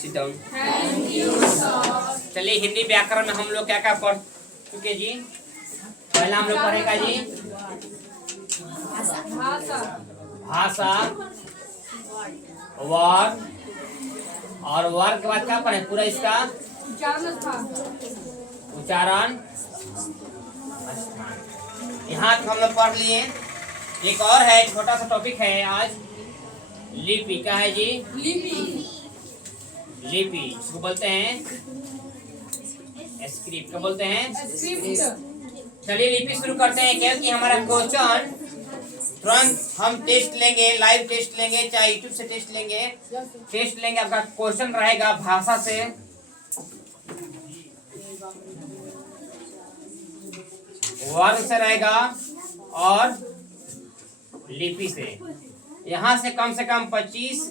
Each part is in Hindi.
Sit down. Thank you sir. चलिए हिंदी व्याकरण में हम लोग क्या क्या पढ़ चुके जी। पहला हम लोग पढ़ेगा जी भाषा, वर्ग, और वर्ग के बाद क्या पढ़े पूरा इसका उच्चारण। यहाँ तक हम लोग पढ़ लिए। एक और है, छोटा सा टॉपिक है आज, लिपि। क्या है जी? लिपि। लिपि इसको बोलते हैं स्क्रिप्ट। क्या बोलते हैं? चलिए लिपि शुरू करते हैं। क्योंकि हमारा क्वेश्चन तुरंत हम टेस्ट लेंगे, लाइव टेस्ट लेंगे, चाहे यूट्यूब से टेस्ट लेंगे। आपका क्वेश्चन रहेगा भाषा से, वर्ग से रहेगा और लिपि से। यहाँ से कम 25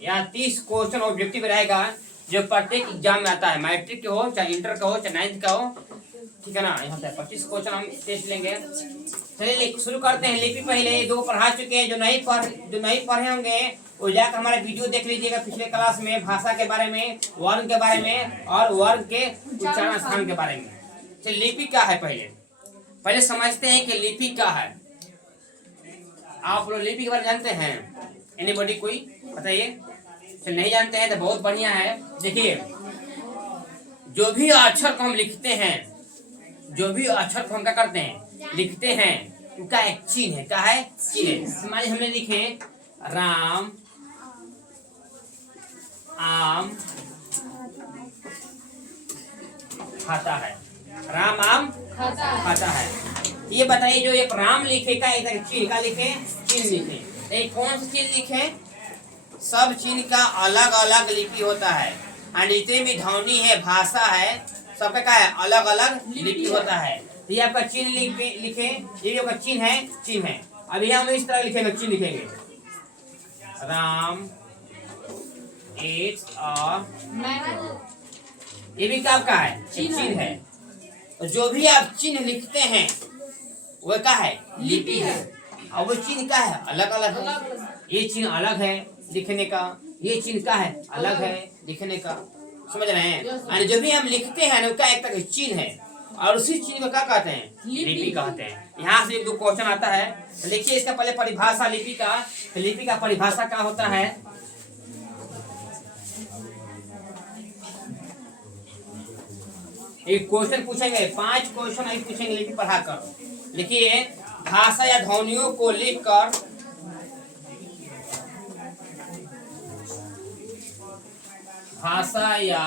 या 30 क्वेश्चन ऑब्जेक्टिव रहेगा जो प्रत्येक एग्जाम में आता है, मैट्रिक के हो चाहे इंटर का हो चाहे 9th का हो, ठीक है ना। यहाँ से 25 क्वेश्चन हम टेस्ट लेंगे। चलिए शुरू करते हैं। लिपि पहले 2 पढ़ा चुके हैं। जो नहीं पढ़े होंगे वो जाकर हमारा वीडियो देख लीजिएगा पिछले क्लास में, भाषा के बारे में, वर्ण के बारे में और वर्ग के उच्चारण स्थान के बारे में। चलिए लिपि क्या है पहले समझते हैं कि लिपि क्या है। आप लोग लिपि के बारे में जानते हैं? एनीबॉडी कोई बताइए। चल नहीं जानते हैं तो बहुत बढ़िया है। देखिए जो भी अक्षर को हम लिखते हैं, जो भी अक्षर को हम क्या करते हैं लिखते हैं, उनका एक चिन्ह है। क्या है? चिन्ह। मान हमने लिखे राम आम खाता है। राम आम खाता है। ये बताइए जो एक राम लिखे का एक चिन्ह का लिखे, चिन्ह लिखे, एक कौन सा चिन्ह लिखे? सब चिन्ह का अलग अलग लिपि होता है। और जितने भी ध्वनि है, भाषा है, सबका क्या है? अलग अलग लिपि होता है। तो ये आपका चिन्ह लिखे, ये जो चिन्ह है। अभी हम इस तरह लिखेंगे, चिन्ह लिखेंगे राम ये भी क्या आपका है? चिन्ह है। तो जो भी आप चिन्ह लिखते हैं वो क्या है? लिपि है। और वो चिन्ह क्या है? अलग अलग है। ये चिन्ह अलग है लिखने का, ये चिन्ह क्या है? अलग है लिखने का। समझ रहे हैं? और जो भी हम लिखते हैं उसका एक तरह चिन्ह है, और उसी चिन्ह को क्या कहते हैं? लिपि कहते हैं। यहाँ से 1-2 क्वेश्चन आता है। तो लिखिए इसका पहले परिभाषा लिपि का। तो लिपि का परिभाषा क्या होता है? एक क्वेश्चन पूछेंगे, 5 क्वेश्चन अभी पूछेंगे लिपि पढ़ाकर। लिखिए भाषा या ध्वनियों को लिखकर भाषा या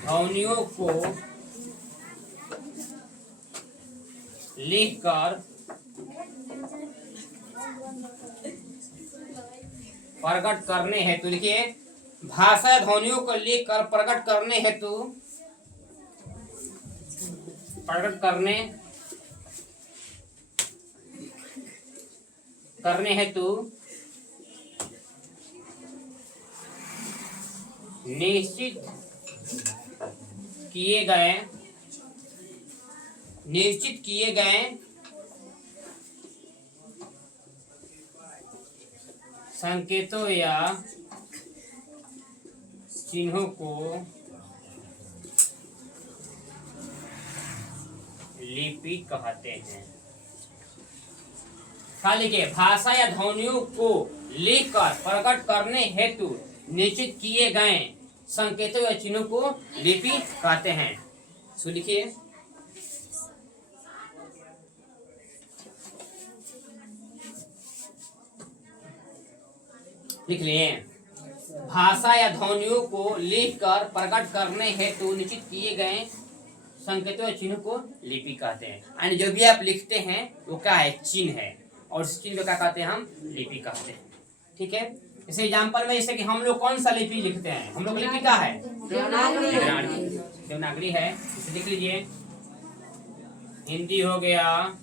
ध्वनियों को लिखकर प्रकट करने हेतु, लिखिए भाषा ध्वनियों को लिखकर प्रकट करने हेतु, करने हेतु निश्चित किए गए संकेतों या चिन्हों को लिपि कहते हैं। खाली के भाषा या ध्वनियों को लिखकर प्रकट करने हेतु निश्चित किए गए संकेतों या चिन्हों को लिपि कहते हैं। सो लिखिए लिख लिए भाषा या ध्वनियों को लिखकर प्रकट करने हेतु निश्चित किए गए संकेतों या चिन्हों को लिपि कहते हैं। यानी जो भी आप लिखते हैं वो क्या है? चिन्ह है, और उस चिन्ह को क्या कहते हैं? हम लिपि कहते हैं। ठीक है। जैसे एग्जाम्पल में, जैसे कि हम लोग कौन सा लिपि लिखते हैं? हम लोग लिपि क्या है? देवनागरी है। इसे लिख लीजिए। हिंदी हो गया,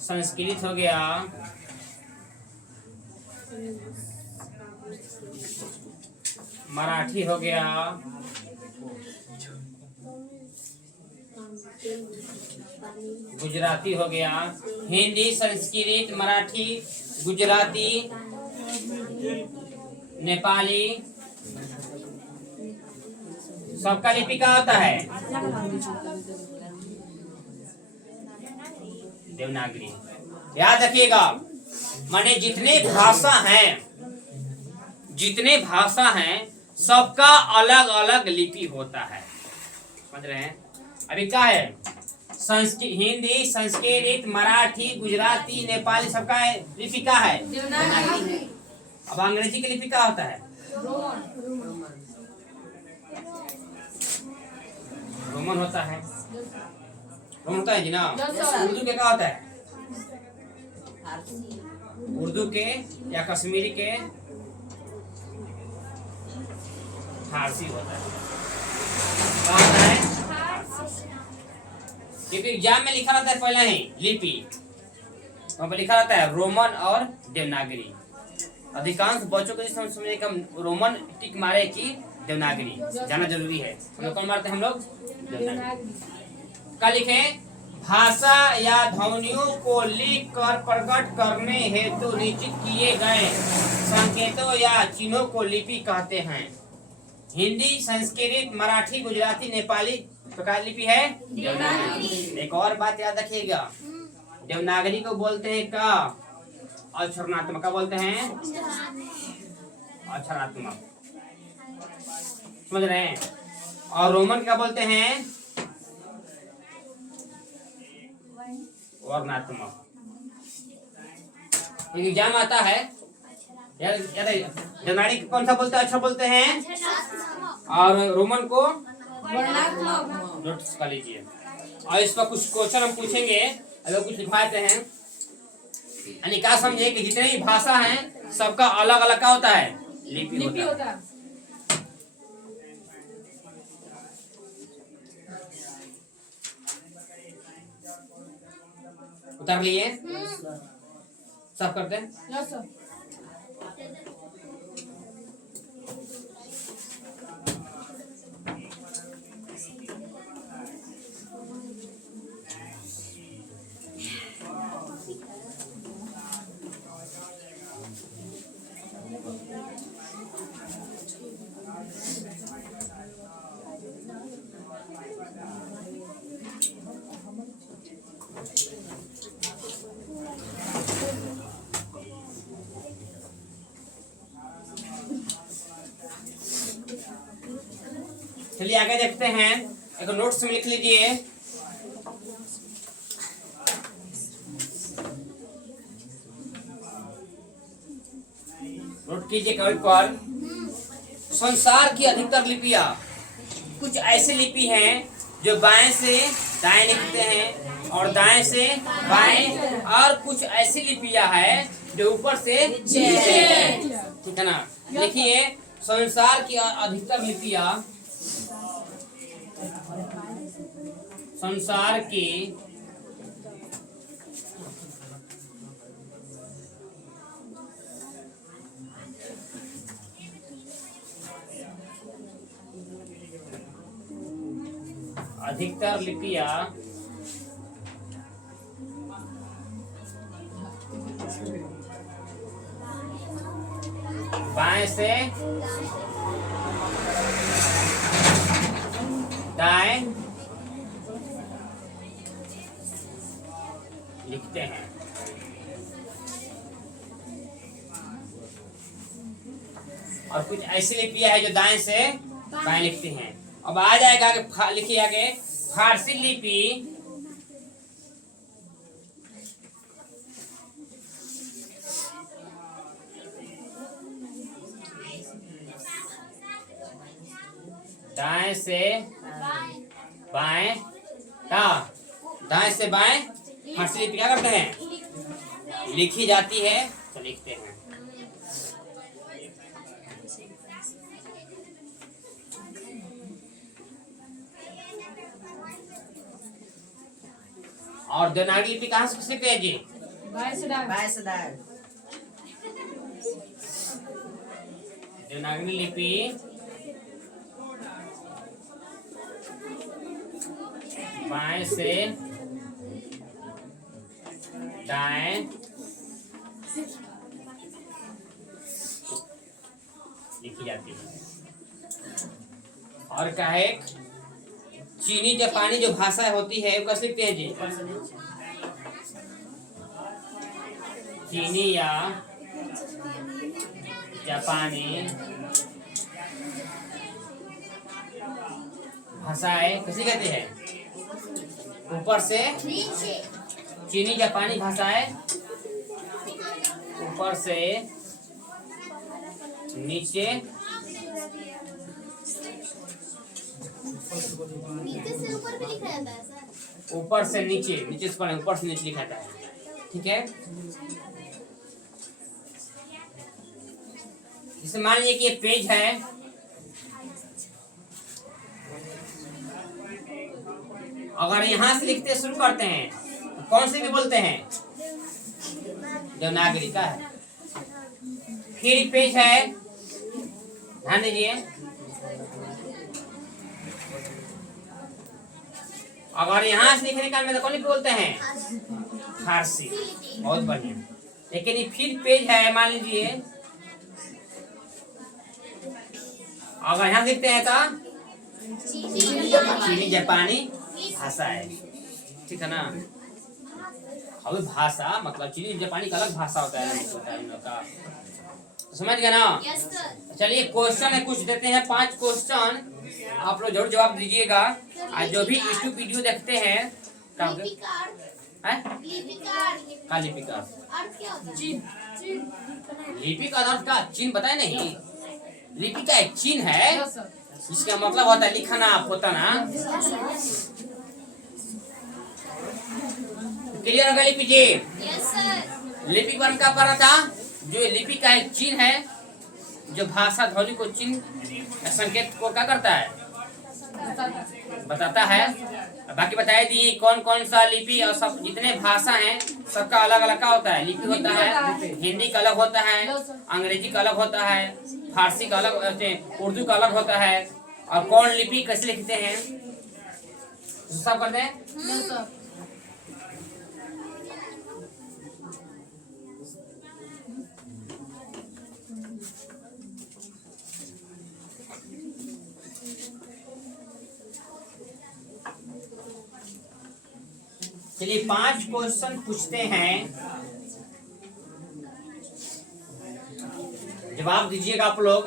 संस्कृत हो गया, मराठी हो गया, गुजराती हो गया, हिंदी, संस्कृत, मराठी, गुजराती, नेपाली, सबका लिपि क्या होता है? देवनागरी। याद रखिएगा, माने जितने भाषा हैं सबका अलग अलग लिपि होता है, समझ रहे हैं? अभी क्या है? हिंदी, संस्कृत, मराठी, गुजराती, नेपाली, सबका लिपि क्या है? देवनागरी। अब अंग्रेजी की लिपि क्या होता है? रोमन होता है। रोमन होता है जी ना। उर्दू के क्या होता है? उर्दू के या कश्मीरी के फारसी होता है। क्या होता है? क्योंकि एग्जाम में लिखा रहता है पहले ही लिपि, वहाँ पर लिखा रहता है रोमन और देवनागरी। अधिकांश बच्चों को समझने का रोमन टिक मारे कि देवनागरी जाना जरूरी है। हम लोग कौन मारते हैं? हम लोग देवनागरी। क्या लिखे? भाषा या ध्वनियों को लिख कर प्रकट करने हेतु निश्चित किए गए संकेतों या चिन्हों को लिपि कहते हैं। हिंदी, संस्कृत, मराठी, गुजराती, नेपाली प्रकार लिपि है देवनागरी। एक और बात याद रखिएगा, देवनागरी को बोलते हैं क्या? अक्षरात्मक। क्या बोलते हैं? अक्षरात्मक, समझ रहे हैं? और रोमन क्या बोलते हैं? वर्णात्मक। एग्जाम आता है देवनागरी कौन सा बोलते हैं? अक्षर बोलते हैं, और रोमन को वर्णात्मक। नोट्स कर लीजिए। और इस पर कुछ क्वेश्चन हम पूछेंगे, अगर कुछ लिखवाते हैं। यानी क्या समझे कि जितने भी भाषा हैं सबका अलग अलग क्या होता है? लिपि होता है। उतार लिए? साफ करते हैं। चलिए आगे देखते हैं। एक नोट्स में लिख लीजिए। नोट कीजिए कमेंट पर। संसार की अधिकतर लिपियां, कुछ ऐसी लिपि हैं जो बाएं से दाएं लिखते हैं और दाएं से बाएं, और कुछ ऐसी लिपियां हैं जो ऊपर से नीचे, ठीक है ना? देखिए, संसार की अधिकतर लिपियां, संसार की अधिकतर लिपियां बाएं से दाएं लिखते हैं। और कुछ ऐसी लिपियां है जो दाएं से बाएं लिखती हैं। अब आ जाएगा आगे, लिखिए आगे, फारसी लिपि दाएं से बाएं, दाएं से बाएं फारसी लिपि क्या करते हैं? लिखी जाती है, तो लिखते हैं। और देवनागरी लिपि कहाँ से सीखते हैं जी? देवनागरी लिपि बाएं से दाएं लिखी जाती है। और क्या है, चीनी जापानी जो भाषा होती है वो कैसे लिखते हैं जी? चीनी या जापानी भाषाएं कैसे कहते हैं? ऊपर से चीनी जापानी भाषाएं ऊपर से नीचे से ऊपर भी लिखा जाता है सर। ऊपर से नीचे, नीचे से ऊपर से नीचे लिखा जाता है। ठीक है, जैसे मान लीजिए कि ये पेज है, अगर यहाँ से लिखते शुरू करते हैं तो कौन से भी बोलते हैं? देवनागरी का है। फिर पेज है, ध्यान दीजिए, अगर यहाँ से लिखने का मतलब कौन सी बोलते हैं? फारसी। बहुत बढ़िया। लेकिन ये फिर पेज है, मान लीजिए अगर यहाँ लिखते हैं तो चीनी जापानी भाषा है। ठीक है ना? अभी भाषा मतलब चीनी जापानी का अलग भाषा होता है इन लोग का, समझ गए ना? Yes sir. चलिए क्वेश्चन है, कुछ देते हैं 5 क्वेश्चन, आप लोग जरूर जवाब दीजिएगा। आज जो भी यूट्यूब वीडियो देखते हैं का लिपि का अर्थ क्या होता है? लिपि का अर्थ का चिन्ह बताए नहीं? लिपि का एक चिन्ह है, इसका मतलब होता है लिखना, पोतना। क्लियर होगा लिपि जी? Yes sir. लिपि बन का पढ़ा था, जो लिपि का एक चिन्ह है, जो भाषा ध्वनि को चिन्ह संकेत को क्या करता है? बताता है। बाकी बताए दिए कौन कौन सा लिपि और सब जितने भाषा हैं सबका अलग अलग का होता है। लिपि होता है, हिंदी का अलग होता है, अंग्रेजी का अलग होता है, फारसी का अलग, उर्दू का अलग होता है। और कौन लिपि कैसे लिखते हैं सब करते हैं। चलिए 5 क्वेश्चन पूछते हैं, जवाब दीजिएगा आप लोग।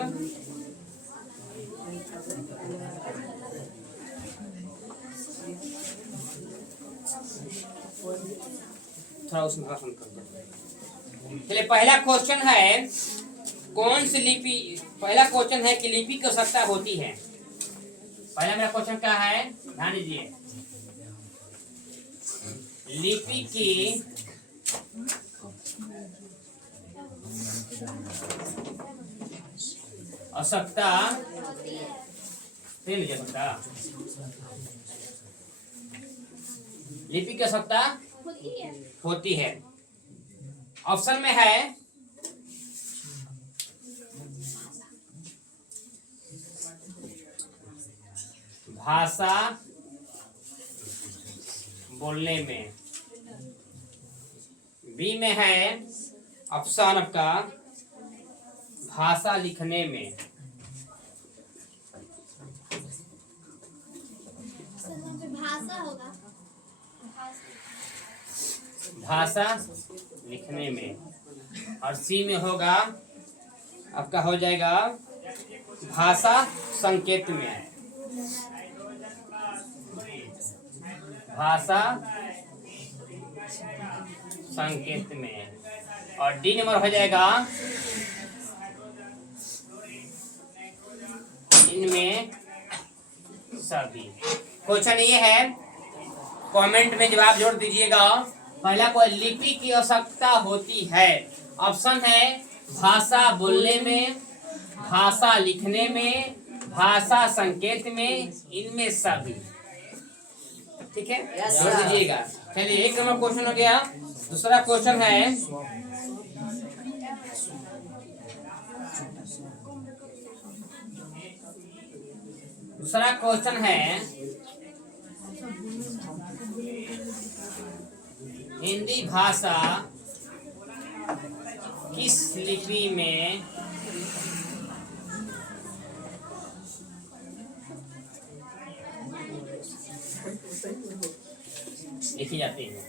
थोड़ा उसमें कर दो। चलिए पहला क्वेश्चन है, कौन सी लिपि, पहला क्वेश्चन है कि लिपि की आवश्यकता होती है। पहला मेरा क्वेश्चन क्या है, ध्यान दीजिए। लिपि की आवश्यकता लिपि की आवश्यकता होती है। ऑप्शन में है भाषा बोलने में, बी में है ऑप्शन आपका भाषा लिखने में, भाषा होगा, भाषा लिखने में, और सी में होगा आपका हो जाएगा भाषा संकेत में, भाषा संकेत में। और डी नंबर हो जाएगा इनमें सभी। क्वेश्चन ये है, कमेंट में जवाब जोड़ दीजिएगा। पहला कोई लिपि की आवश्यकता होती है, ऑप्शन है भाषा बोलने में, भाषा लिखने में, भाषा संकेत में, इनमें सभी। ठीक है, जोड़ दीजिएगा। चलिए 1 नंबर क्वेश्चन हो गया। दूसरा क्वेश्चन है, दूसरा क्वेश्चन है हिंदी भाषा किस लिपि में लिखी जाती है?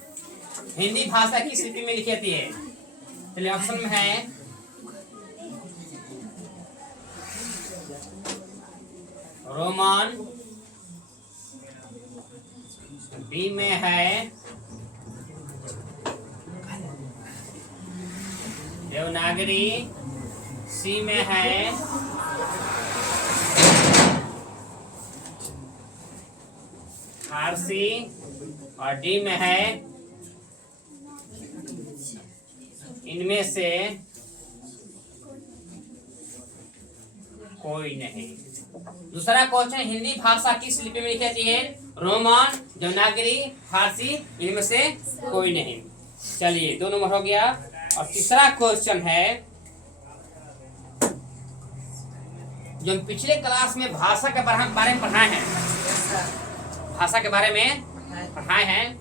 हिंदी भाषा किस लिपि में लिखी जाती है? चलिए ऑप्शन में है रोमन, बी में है देवनागरी, सी में है फारसी और डी में है इनमें से कोई नहीं। दूसरा क्वेश्चन, हिंदी भाषा किस लिपि में लिखी जाती है? रोमन, देवनागरी, फारसी, इनमें से कोई नहीं। चलिए 2 नंबर हो गया। और तीसरा क्वेश्चन है, जो हम पिछले क्लास में भाषा के बारे में पढ़ाए हैं, भाषा के बारे में पढ़ाए हैं,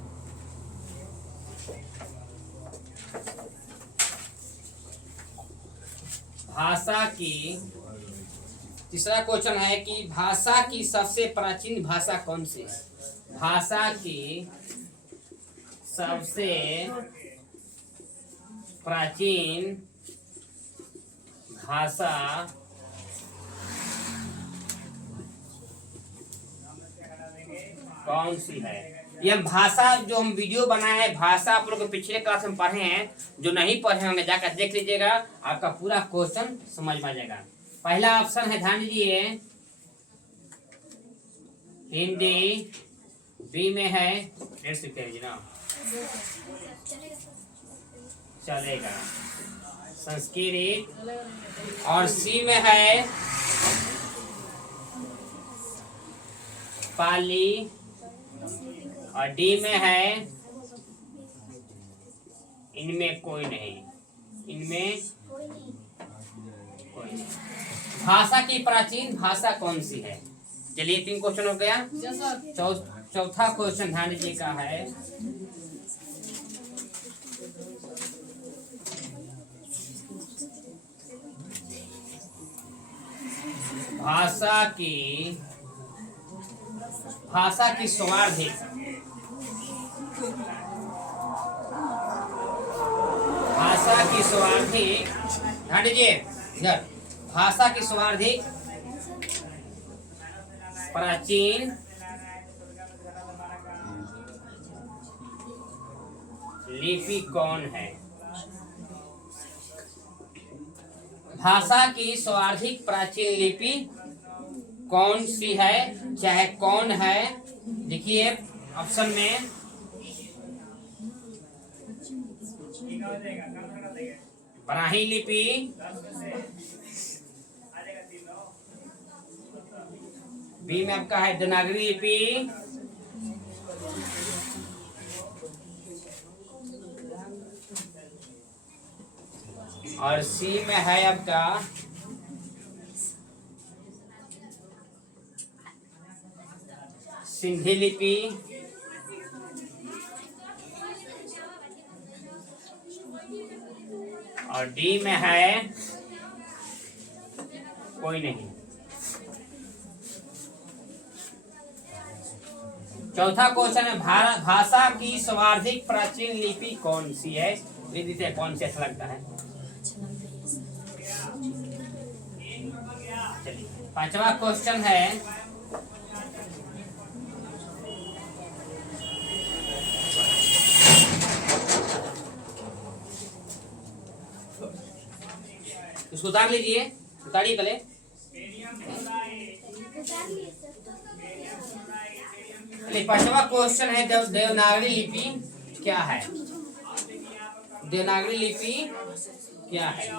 भाषा की, तीसरा क्वेश्चन है कि भाषा की सबसे प्राचीन भाषा कौन सी है? भाषा की सबसे प्राचीन भाषा कौन सी है? यह भाषा जो हम वीडियो बनाए हैं, भाषा आप लोग पिछले क्लास में पढ़े हैं, जो नहीं पढ़े होंगे जाकर देख लीजिएगा, आपका पूरा क्वेश्चन समझ में आ जाएगा। पहला ऑप्शन है, ध्यान दीजिए, हिंदी, बी में है ना चलेगा संस्कृत, और सी में है पाली, और डी में है इनमें कोई नहीं, इनमें कोई नहीं। भाषा की प्राचीन भाषा कौन सी है? चलिए 3 क्वेश्चन हो गया। चौथा क्वेश्चन ध्यान दीजिए का है, भाषा की स्वार्थिक, भाषा की स्वार्थिक, ध्यान दीजिए इधर, भाषा की स्वार्थिक प्राचीन लिपि कौन है? भाषा की सर्वाधिक प्राचीन लिपि कौन सी है, चाहे कौन है? देखिए ऑप्शन में ब्राह्मी लिपि, बी में आपका है देवनागरी लिपि, और सी में है आपका सिंधी लिपि, और डी में है कोई नहीं। चौथा क्वेश्चन है, भाषा की सर्वाधिक प्राचीन लिपि कौन सी है? ये कौन सी अच्छा लगता है? चलिए 5वां क्वेश्चन है, इसको उतार लीजिए, उतारिए पहले। चलिए 5वां क्वेश्चन है, देवनागरी लिपि क्या है? देवनागरी लिपि क्या है?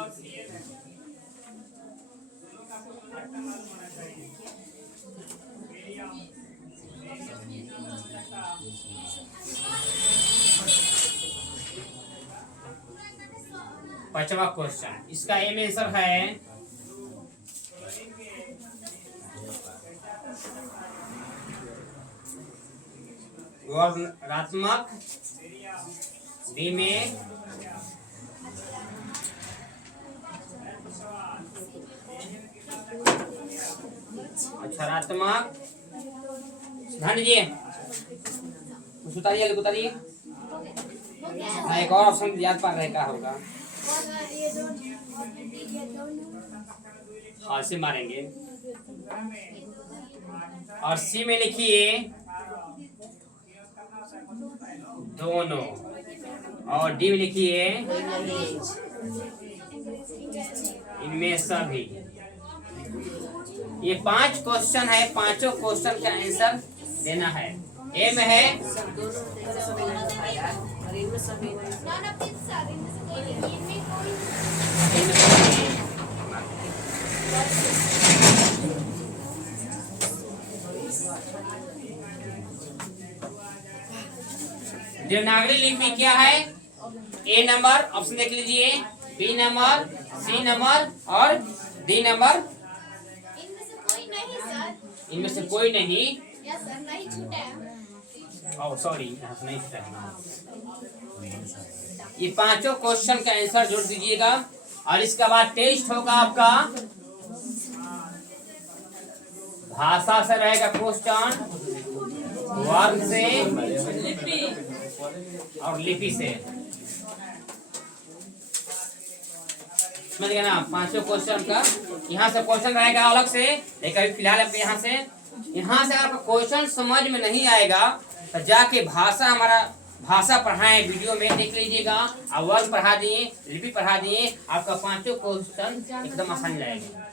पांचवा क्वेश्चन, इसका एम आंसर है वर्णनात्मक बी में अक्षरात्मक, ध्यान दीजिए, कुछ उतारिए, उतारिए। हो गया हाँ, एक और ऑप्शन याद पा रहे, क्या होगा? और ये दोनों हाथ से मारेंगे। और सी में लिखिए दोनों, और डी में लिखिए इनमें सभी। ये 5 क्वेश्चन है, पांचों क्वेश्चन का आंसर देना है। ए में है नॉन ऑफ दिस आर इन से कोई नहीं, इनमें कोई देवनागरी लिपि क्या है? ए नंबर ऑप्शन देख लीजिए, बी नंबर, सी नंबर और डी नंबर। इनमें से कोई नहीं सर। इनमें से कोई नहीं। यस सर, नहीं छूटा है। ओह सॉरी, यहाँ से नहीं छूटा है। ये पांचों क्वेश्चन का आंसर जोड़ दीजिएगा और इसके बाद टेस्ट होगा आपका भाषा से रहेगा क्वेश्चन, वर्ग से और लिपि से। समझ गए ना? पांचों क्वेश्चन का यहाँ से क्वेश्चन रहेगा अलग से, लेकिन अभी फिलहाल आपके यहाँ से आपका क्वेश्चन समझ में नहीं आएगा तो जाके भाषा, हमारा भाषा पढ़ाएं, वीडियो में देख लीजिएगा। और वर्ग पढ़ा दिए, लिपि पढ़ा दिए, आपका पांचों क्वेश्चन एकदम आसान रहेगा।